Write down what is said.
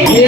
Yes.